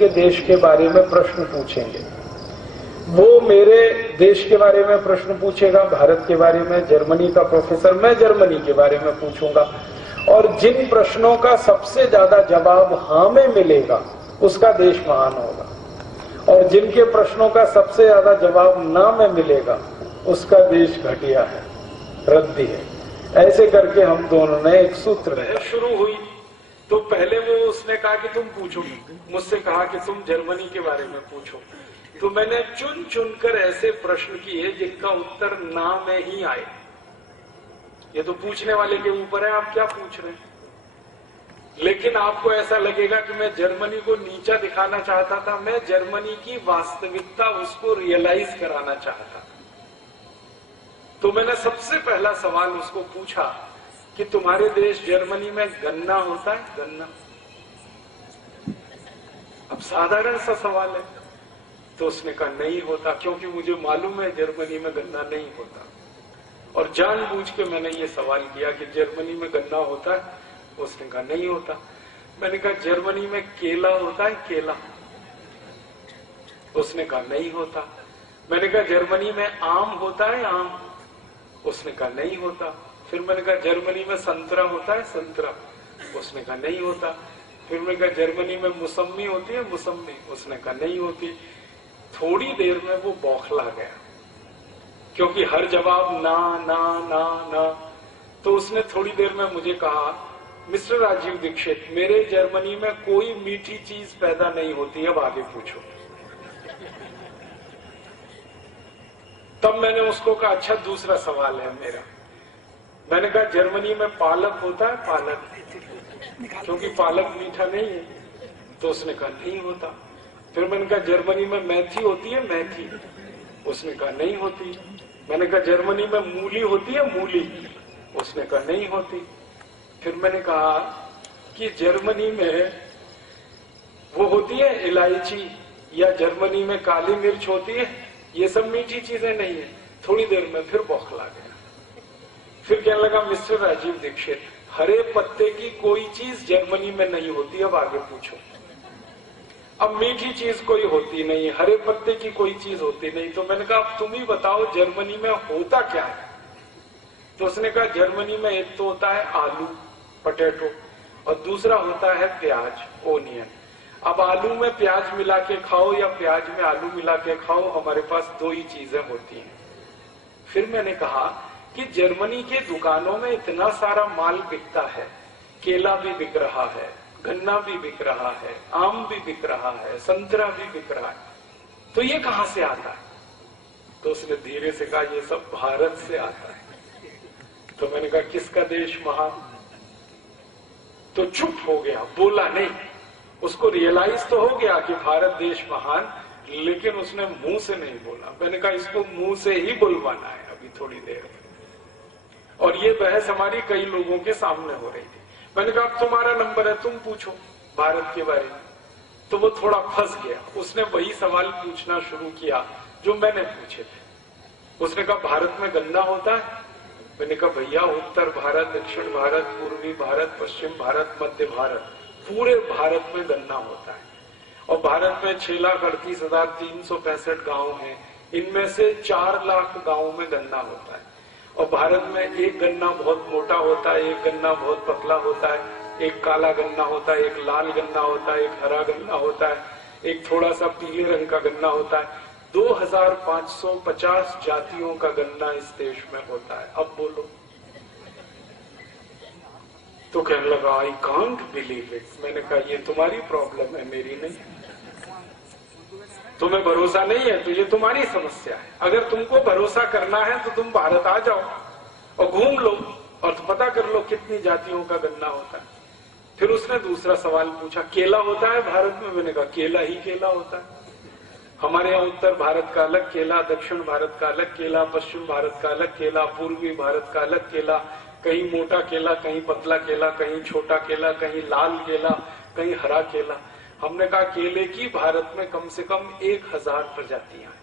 के देश के बारे में प्रश्न पूछेंगे। वो मेरे देश के बारे में प्रश्न पूछेगा, भारत के बारे में, जर्मनी का प्रोफेसर, मैं जर्मनी के बारे में पूछूंगा। और जिन प्रश्नों का सबसे ज्यादा जवाब हाँ में मिलेगा उसका देश महान होगा, और जिनके प्रश्नों का सबसे ज्यादा जवाब ना में मिलेगा उसका देश घटिया है, रद्दी है। ऐसे करके हम दोनों ने एक सूत्र शुरू हुई। तो पहले वो उसने कहा कि तुम पूछो, मुझसे कहा कि तुम जर्मनी के बारे में पूछो। तो मैंने चुन चुनकर ऐसे प्रश्न किए जिनका उत्तर ना में ही आए। ये तो पूछने वाले के ऊपर है, आप क्या पूछ रहे हैं। लेकिन आपको ऐसा लगेगा कि मैं जर्मनी को नीचा दिखाना चाहता था, मैं जर्मनी की वास्तविकता उसको रियलाइज कराना चाहता। तो मैंने सबसे पहला सवाल उसको पूछा कि तुम्हारे देश जर्मनी में गन्ना होता है? गन्ना। अब साधारण सा सवाल है। तो उसने कहा नहीं होता, क्योंकि मुझे मालूम है जर्मनी में गन्ना नहीं होता। और जानबूझ के मैंने ये सवाल किया कि जर्मनी में गन्ना होता है? उसने कहा नहीं होता। मैंने कहा जर्मनी में केला होता है? केला। उसने कहा नहीं होता। मैंने कहा जर्मनी में आम होता है? आम। उसने कहा नहीं होता। फिर मैंने कहा जर्मनी में संतरा होता है? संतरा। उसने कहा नहीं होता। फिर मैंने कहा जर्मनी में मौसम्मी होती है? मौसम्मी। उसने कहा नहीं होती। थोड़ी देर में वो बौखला गया, क्योंकि हर जवाब ना ना ना ना। तो उसने थोड़ी देर में मुझे कहा, मिस्टर राजीव दीक्षित, मेरे जर्मनी में कोई मीठी चीज पैदा नहीं होती, अब आगे पूछो। तब मैंने उसको कहा अच्छा दूसरा सवाल है मेरा। मैंने कहा जर्मनी में पालक होता है? पालक। क्योंकि पालक मीठा नहीं है। तो उसने कहा नहीं होता। फिर मैंने कहा जर्मनी में मेथी होती है? मेथी। उसने कहा नहीं होती। मैंने कहा जर्मनी में मूली होती है? मूली। उसने कहा नहीं होती। फिर मैंने कहा कि जर्मनी में वो होती है इलायची, या जर्मनी में काली मिर्च होती है? ये सब मीठी चीजें नहीं है। थोड़ी देर में फिर बौखला गया। फिर कहने लगा मिस्टर राजीव दीक्षित, हरे पत्ते की कोई चीज जर्मनी में नहीं होती, अब आगे पूछो। अब मीठी चीज कोई होती नहीं, हरे पत्ते की कोई चीज होती नहीं। तो मैंने कहा अब तुम ही बताओ जर्मनी में होता क्या है। तो उसने कहा जर्मनी में एक तो होता है आलू, पोटैटो, और दूसरा होता है प्याज, ओनियन। अब आलू में प्याज मिला के खाओ या प्याज में आलू मिला के खाओ, हमारे पास दो ही चीजें होती हैं। फिर मैंने कहा कि जर्मनी के दुकानों में इतना सारा माल बिकता है, केला भी बिक रहा है, गन्ना भी बिक रहा है, आम भी बिक रहा है, संतरा भी बिक रहा है, तो ये कहां से आता है? तो उसने धीरे से कहा ये सब भारत से आता है। तो मैंने कहा किसका देश महान? तो चुप हो गया, बोला नहीं। उसको रियलाइज तो हो गया कि भारत देश महान, लेकिन उसने मुंह से नहीं बोला। मैंने कहा इसको मुंह से ही बुलवाना है अभी थोड़ी देर में। और ये बहस हमारी कई लोगों के सामने हो रही थी। मैंने कहा अब तुम्हारा नंबर है, तुम पूछो भारत के बारे में। तो वो थोड़ा फंस गया, उसने वही सवाल पूछना शुरू किया जो मैंने पूछे थे। उसने कहा भारत में गन्ना होता है? मैंने कहा भैया उत्तर भारत, दक्षिण भारत, पूर्वी भारत, पश्चिम भारत, मध्य भारत, पूरे भारत में गन्ना होता है। और भारत में 6,38,365 गांव हैं, इनमें से 4 लाख गांवों में गन्ना होता है। और भारत में एक गन्ना बहुत मोटा होता है, एक गन्ना बहुत पतला होता है, एक काला गन्ना होता है, एक लाल गन्ना होता है, एक हरा गन्ना होता है, एक थोड़ा सा पीले रंग का गन्ना होता है। 2550 जातियों का गन्ना इस देश में होता है। अब बोलो। तो कहने लगा आई कांट बिलीव इट। मैंने कहा ये तुम्हारी प्रॉब्लम है, मेरी नहीं। तुम्हें भरोसा नहीं है तो ये तुम्हारी समस्या है। अगर तुमको भरोसा करना है तो तुम भारत आ जाओ और घूम लो और तो पता कर लो कितनी जातियों का गन्ना होता है। फिर उसने दूसरा सवाल पूछा केला होता है भारत में? मैंने कहा केला ही केला होता है। हमारे यहाँ उत्तर भारत का अलग केला, दक्षिण भारत का अलग केला, पश्चिम भारत का अलग केला, पूर्वी भारत का अलग केला, कहीं मोटा केला, कहीं पतला केला, कहीं छोटा केला, कहीं लाल केला, कहीं हरा केला। हमने कहा केले की भारत में कम से कम 1000 प्रजातियां हैं।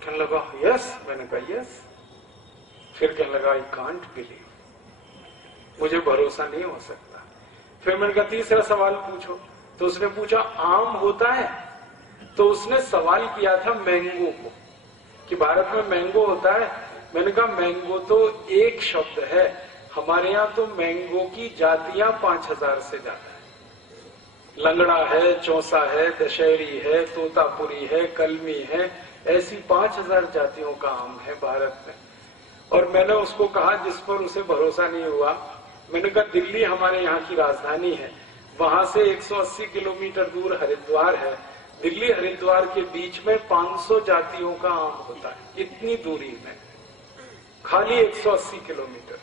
कहने लगा यस। मैंने कहा यस। फिर कहने लगा आई कांट बिलीव, मुझे भरोसा नहीं हो सकता। फिर मैंने कहा तीसरा सवाल पूछो। तो उसने पूछा आम होता है? तो उसने सवाल किया था मैंगो को कि भारत में मैंगो होता है। मैंने कहा मैंगो तो एक शब्द है, हमारे यहाँ तो मैंगो की जातियां 5000 से ज्यादा है। लंगड़ा है, चौसा है, दशहरी है, तोतापुरी है, कलमी है, ऐसी 5000 जातियों का आम है भारत में। और मैंने उसको कहा, जिस पर उसे भरोसा नहीं हुआ, मैंने कहा दिल्ली हमारे यहाँ की राजधानी है, वहां से 180 किलोमीटर दूर हरिद्वार है, दिल्ली हरिद्वार के बीच में 500 जातियों का आम होता है, इतनी दूरी में, खाली 180 किलोमीटर।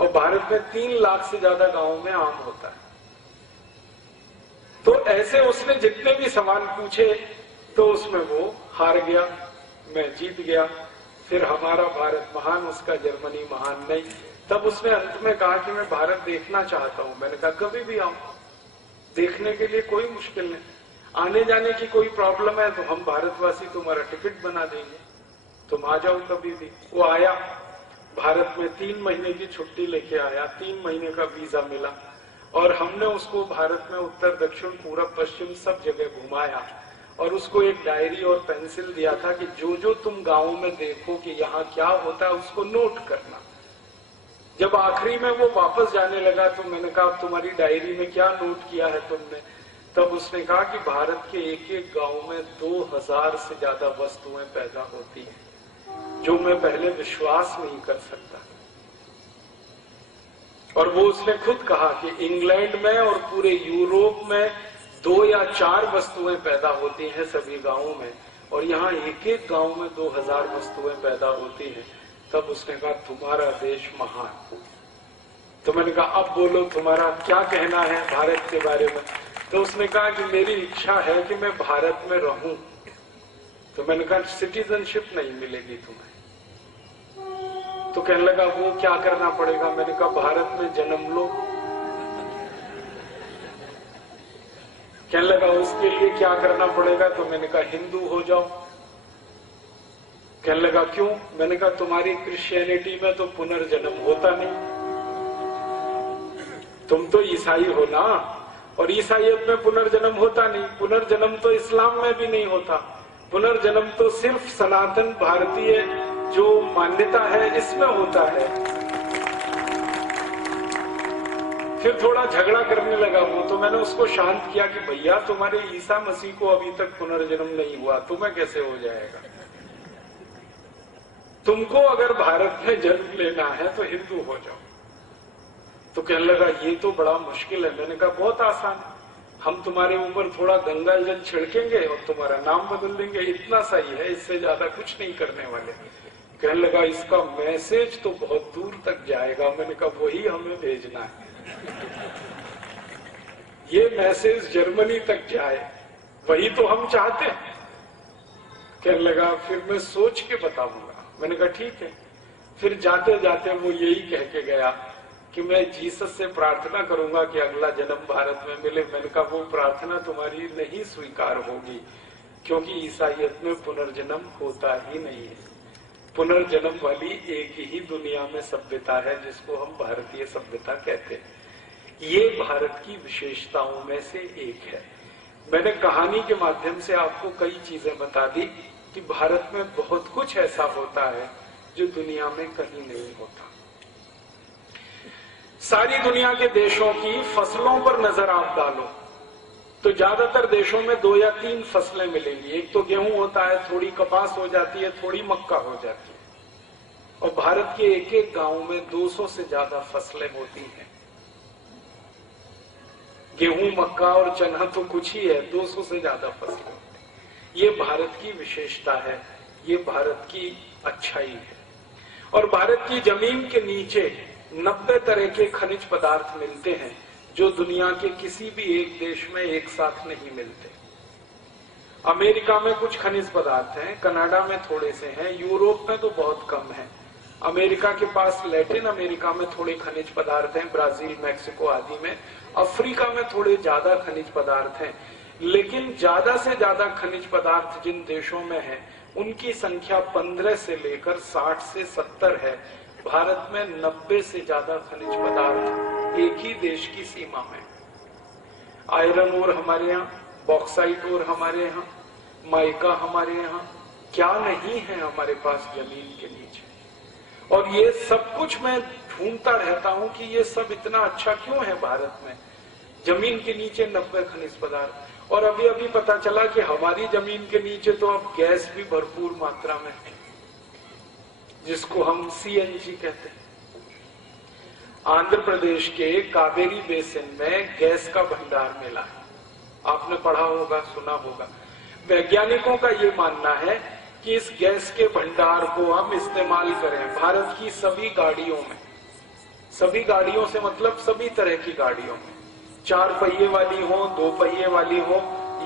और भारत में 3 लाख से ज्यादा गांवों में आम होता है। तो ऐसे उसने जितने भी सवाल पूछे तो उसमें वो हार गया, मैं जीत गया। फिर हमारा भारत महान, उसका जर्मनी महान नहीं। तब उसने अंत में कहा कि मैं भारत देखना चाहता हूं। मैंने कहा कभी भी आओ, देखने के लिए कोई मुश्किल नहीं, आने जाने की कोई प्रॉब्लम है तो हम भारतवासी तुम्हारा टिकट बना देंगे, तुम आ जाओ कभी भी। वो आया, भारत में 3 महीने की छुट्टी लेके आया, 3 महीने का वीजा मिला और हमने उसको भारत में उत्तर दक्षिण पूरब पश्चिम सब जगह घुमाया और उसको एक डायरी और पेंसिल दिया था कि जो जो तुम गाँव में देखो कि यहाँ क्या होता है उसको नोट करना। जब आखिरी में वो वापस जाने लगा तो मैंने कहा तुम्हारी डायरी में क्या नोट किया है तुमने? तब उसने कहा कि भारत के एक एक गांव में 2000 से ज्यादा वस्तुएं पैदा होती हैं, जो मैं पहले विश्वास नहीं कर सकता। और वो उसने खुद कहा कि इंग्लैंड में और पूरे यूरोप में 2 या 4 वस्तुएं पैदा होती हैं सभी गांवों में, और यहाँ एक एक गांव में 2000 वस्तुएं पैदा होती हैं। तब उसने कहा तुम्हारा देश महान। तो मैंने कहा अब बोलो तुम्हारा क्या कहना है भारत के बारे में? तो उसने कहा कि मेरी इच्छा है कि मैं भारत में रहूं। तो मैंने कहा सिटीजनशिप नहीं मिलेगी तुम्हें। तो कहने लगा वो क्या करना पड़ेगा? मैंने कहा भारत में जन्म लो। कहने लगा उसके लिए क्या करना पड़ेगा? तो मैंने कहा हिंदू हो जाओ। कहने लगा क्यों? मैंने कहा तुम्हारी क्रिश्चियनिटी में तो पुनर्जन्म होता नहीं, तुम तो ईसाई हो ना, और ईसाईयत में पुनर्जन्म होता नहीं। पुनर्जन्म तो इस्लाम में भी नहीं होता। पुनर्जन्म तो सिर्फ सनातन भारतीय जो मान्यता है इसमें होता है। फिर थोड़ा झगड़ा करने लगा वो, तो मैंने उसको शांत किया कि भैया तुम्हारे ईसा मसीह को अभी तक पुनर्जन्म नहीं हुआ, तुम्हें कैसे हो जाएगा? तुमको अगर भारत में जन्म लेना है तो हिंदू हो जाओ। तो कहने लगा ये तो बड़ा मुश्किल है। मैंने कहा बहुत आसान, हम तुम्हारे ऊपर थोड़ा गंगा जल छिड़केंगे और तुम्हारा नाम बदल देंगे, इतना सही है, इससे ज्यादा कुछ नहीं करने वाले। कहने लगा इसका मैसेज तो बहुत दूर तक जाएगा। मैंने कहा वही हमें भेजना है, ये मैसेज जर्मनी तक जाए, वही तो हम चाहते हैं। कहने लगा फिर मैं सोच के बताऊंगा। मैंने कहा ठीक है। फिर जाते जाते वो यही कह के गया कि मैं जीसस से प्रार्थना करूंगा कि अगला जन्म भारत में मिले। मैंने कहा वो प्रार्थना तुम्हारी नहीं स्वीकार होगी, क्योंकि ईसाईयत में पुनर्जन्म होता ही नहीं है। पुनर्जन्म वाली एक ही दुनिया में सभ्यता है जिसको हम भारतीय सभ्यता कहते हैं। ये भारत की विशेषताओं में से एक है। मैंने कहानी के माध्यम से आपको कई चीजें बता दी कि भारत में बहुत कुछ ऐसा होता है जो दुनिया में कहीं नहीं होता। सारी दुनिया के देशों की फसलों पर नजर आप डालो तो ज्यादातर देशों में 2 या 3 फसलें मिलेंगी। एक तो गेहूं होता है, थोड़ी कपास हो जाती है, थोड़ी मक्का हो जाती है। और भारत के एक एक गांव में 200 से ज्यादा फसलें होती हैं। गेहूं, मक्का और चना तो कुछ ही है, 200 से ज्यादा फसलें होती हैं। ये भारत की विशेषता है, ये भारत की अच्छाई है। और भारत की जमीन के नीचे 90 तरह के खनिज पदार्थ मिलते हैं जो दुनिया के किसी भी एक देश में एक साथ नहीं मिलते। अमेरिका में कुछ खनिज पदार्थ हैं, कनाडा में थोड़े से हैं, यूरोप में तो बहुत कम है। अमेरिका के पास लैटिन अमेरिका में थोड़े खनिज पदार्थ हैं, ब्राजील, मैक्सिको आदि में। अफ्रीका में थोड़े ज्यादा खनिज पदार्थ हैं, लेकिन ज्यादा से ज्यादा खनिज पदार्थ जिन देशों में है उनकी संख्या 15 से लेकर 60 से 70 है। भारत में 90 से ज्यादा खनिज पदार्थ एक ही देश की सीमा में। आयरन ओर हमारे यहाँ, बॉक्साइट ओर हमारे यहाँ, माइका हमारे यहाँ, क्या नहीं है हमारे पास जमीन के नीचे। और ये सब कुछ मैं ढूंढता रहता हूं कि ये सब इतना अच्छा क्यों है भारत में। जमीन के नीचे 90 खनिज पदार्थ, और अभी अभी पता चला कि हमारी जमीन के नीचे तो अब गैस भी भरपूर मात्रा में है, जिसको हम सीएनजी कहते हैं। आंध्र प्रदेश के कावेरी बेसिन में गैस का भंडार मिला है, आपने पढ़ा होगा, सुना होगा। वैज्ञानिकों का ये मानना है कि इस गैस के भंडार को हम इस्तेमाल करें भारत की सभी गाड़ियों में। सभी गाड़ियों से मतलब सभी तरह की गाड़ियों में, 4 पहिए वाली हो, 2 पहिए वाली हो,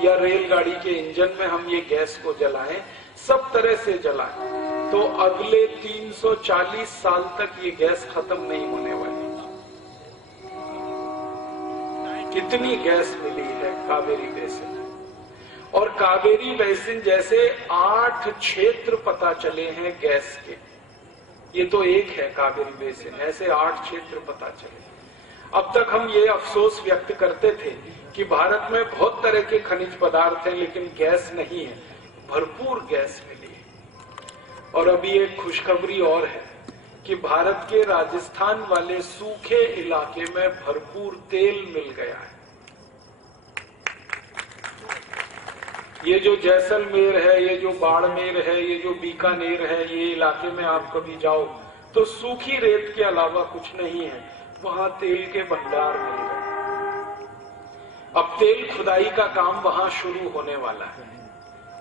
या रेलगाड़ी के इंजन में हम ये गैस को जलाएं, सब तरह से जलाएं, तो अगले 340 साल तक ये गैस खत्म नहीं होने वाली। कितनी गैस मिली है कावेरी बेसिन। और कावेरी बेसिन जैसे 8 क्षेत्र पता चले हैं गैस के, ये तो एक है कावेरी बेसिन, ऐसे 8 क्षेत्र पता चले। अब तक हम ये अफसोस व्यक्त करते थे कि भारत में बहुत तरह के खनिज पदार्थ हैं लेकिन गैस नहीं है, भरपूर गैस मिली है। और अभी एक खुशखबरी और है कि भारत के राजस्थान वाले सूखे इलाके में भरपूर तेल मिल गया है। ये जो जैसलमेर है, ये जो बाड़मेर है, ये जो बीकानेर है, ये इलाके में आप कभी जाओ तो सूखी रेत के अलावा कुछ नहीं है, वहां तेल के भंडार मिल गए। अब तेल खुदाई का काम वहां शुरू होने वाला है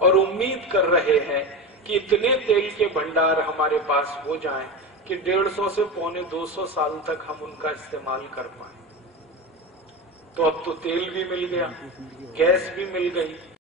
और उम्मीद कर रहे हैं कि इतने तेल के भंडार हमारे पास हो जाएं कि 150 से पौने 200 साल तक हम उनका इस्तेमाल कर पाए। तो अब तो तेल भी मिल गया, गैस भी मिल गई,